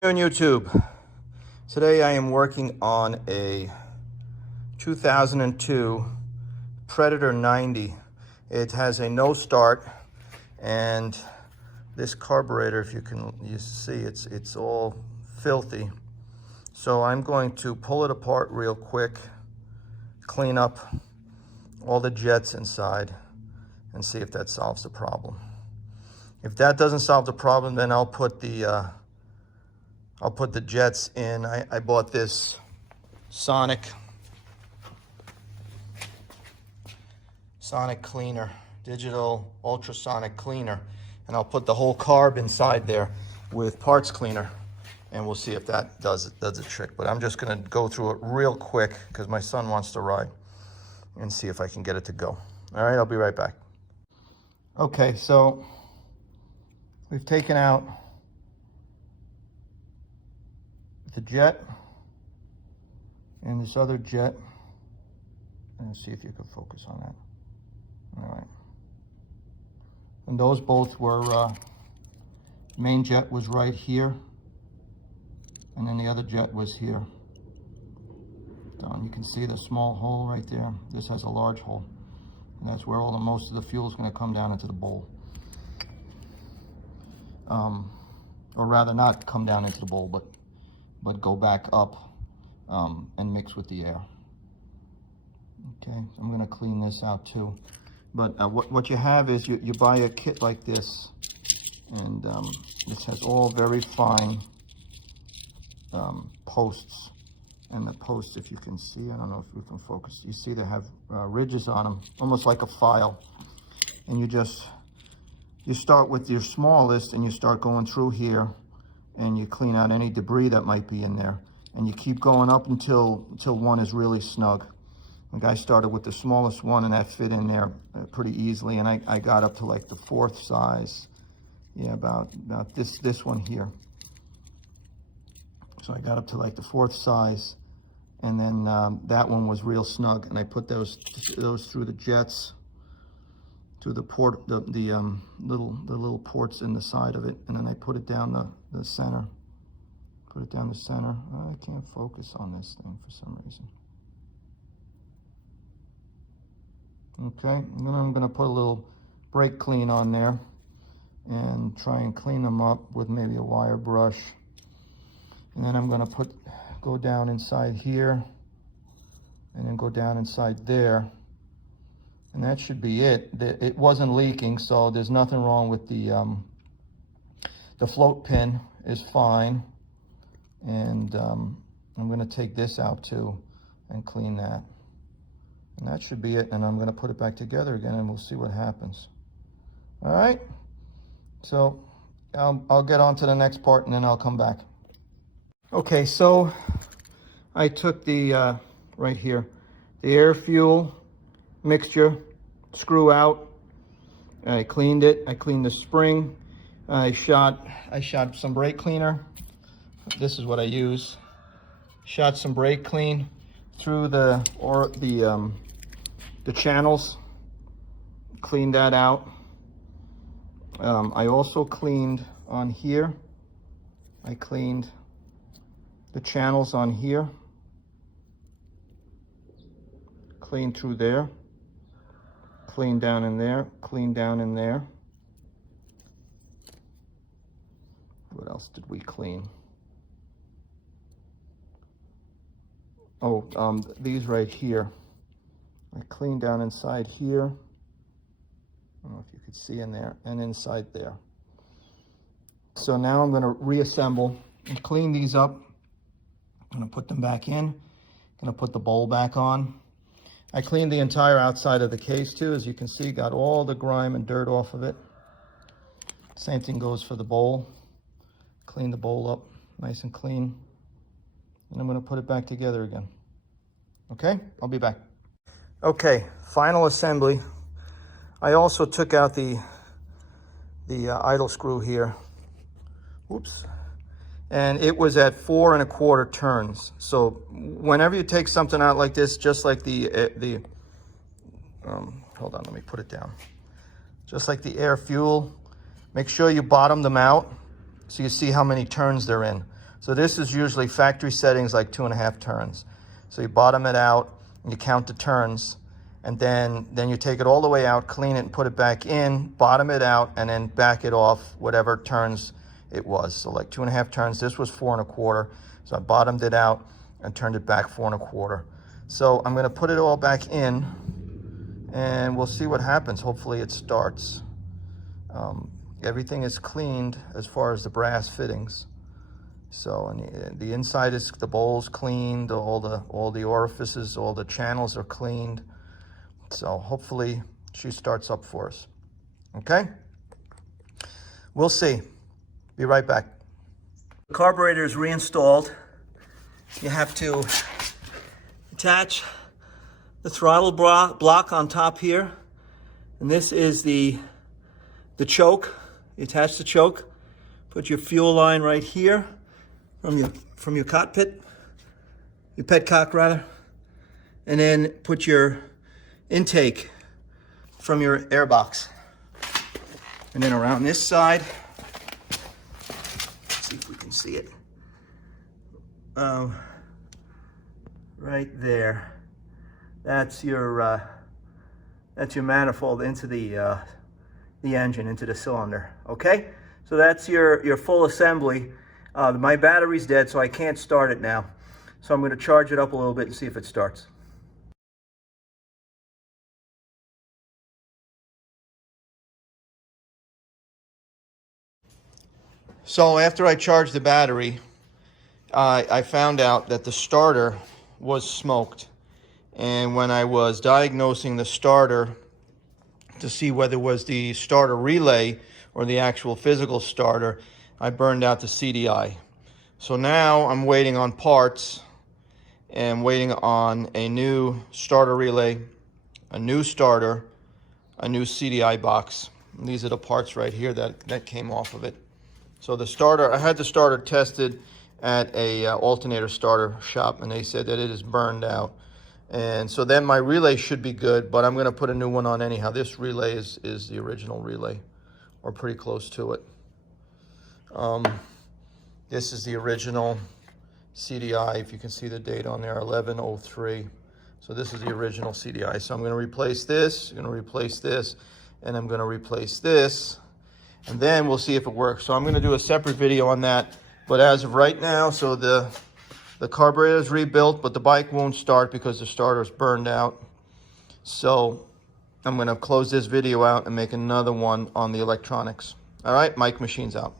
On YouTube. Today I am working on a 2002 Predator 90. It has a no start, and this carburetor, if you see, it's all filthy. So I'm going to pull it apart real quick, clean up all the jets inside, and see if that solves the problem. If that doesn't solve the problem, then I'll put the jets in. I bought this Sonic cleaner, digital ultrasonic cleaner, and I'll put the whole carb inside there with parts cleaner, and we'll see if that does a trick. But I'm just gonna go through it real quick because my son wants to ride, and see if I can get it to go. All right, I'll be right back. Okay, so we've taken out the jet and this other jet. Let's see if you can focus on that. All right. And those both were, main jet was right here, and then the other jet was here. Down, you can see the small hole right there. This has a large hole, and that's where most of the fuel is going to come down into the bowl. Or rather, not come down into the bowl, but go back up and mix with the air. Okay, I'm gonna clean this out too. But what you have is you buy a kit like this, and this has all very fine posts. And the posts, if you can see, I don't know if we can focus, you see they have ridges on them, almost like a file. And you start with your smallest, and you start going through here, and you clean out any debris that might be in there, and you keep going up until one is really snug. The guy started with the smallest one, and that fit in there pretty easily, and I got up to like the 4th size. Yeah, about this one here. So I got up to like the 4th size, and then that one was real snug, and I put those through the jets, through the port, the little ports in the side of it, and then I put it down the center. Put it down the center. I can't focus on this thing for some reason. Okay, and then I'm going to put a little brake clean on there and try and clean them up with maybe a wire brush. And then I'm going to go down inside here, and then go down inside there. And that should be it. It wasn't leaking, so there's nothing wrong with the float pin is fine. And I'm going to take this out too and clean that. And that should be it. And I'm going to put it back together again, and we'll see what happens. All right. So I'll get on to the next part, and then I'll come back. Okay, so I took the, right here, the air fuel mixture screw out. I cleaned it. I cleaned the spring. I shot some brake cleaner. This is what I use. Shot some brake clean through the channels. Cleaned that out. I also cleaned on here. I cleaned the channels on here. Clean through there. Clean down in there. Clean down in there. What else did we clean? Oh, these right here. I cleaned down inside here. I don't know if you could see in there, and inside there. So now I'm going to reassemble and clean these up. I'm going to put them back in. I'm going to put the bowl back on. I cleaned the entire outside of the case too. As you can see, got all the grime and dirt off of it. Same thing goes for the bowl. Clean the bowl up nice and clean. And I'm going to put it back together again. Okay, I'll be back. Okay, final assembly. I also took out the idle screw here. Oops. And it was at 4 1/4 turns. So whenever you take something out like this, just like hold on, let me put it down. Just like the air fuel, make sure you bottom them out so you see how many turns they're in. So this is usually factory settings like 2.5 turns. So you bottom it out and you count the turns, and then you take it all the way out, clean it and put it back in, bottom it out, and then back it off whatever turns it was. So like 2.5 turns, this was 4.25. So I bottomed it out and turned it back 4.25. So I'm gonna put it all back in and we'll see what happens. Hopefully it starts. Everything is cleaned as far as the brass fittings. So and the inside is, the bowl's cleaned, all the orifices, all the channels are cleaned. So hopefully she starts up for us. Okay? We'll see. Be right back. The carburetor is reinstalled. You have to attach the throttle block on top here. And this is the choke. You attach the choke, put your fuel line right here from your cockpit, your petcock rather, and then put your intake from your air box. And then around this side, let's see if we can see it. Right there. That's your manifold into the engine, into the cylinder. Okay, so that's your full assembly. My battery's dead, so I can't start it now. So I'm going to charge it up a little bit and see if it starts. So after I charged the battery, I found out that the starter was smoked. And when I was diagnosing the starter to see whether it was the starter relay or the actual physical starter, I burned out the CDI. So now I'm waiting on parts and waiting on a new starter relay, a new starter, a new CDI box. And these are the parts right here that came off of it. So the starter, I had the starter tested at a alternator starter shop, and they said that it is burned out. And so then my relay should be good, but I'm going to put a new one on anyhow. This relay is the original relay, or pretty close to it. This is the original CDI. If you can see the date on there, 1103. So this is the original CDI. So I'm going to replace this, I'm going to replace this, and I'm going to replace this. And then we'll see if it works. So I'm going to do a separate video on that. But as of right now, so the carburetor is rebuilt, but the bike won't start because the starter is burned out. So I'm going to close this video out and make another one on the electronics. All right, Mike Machines out.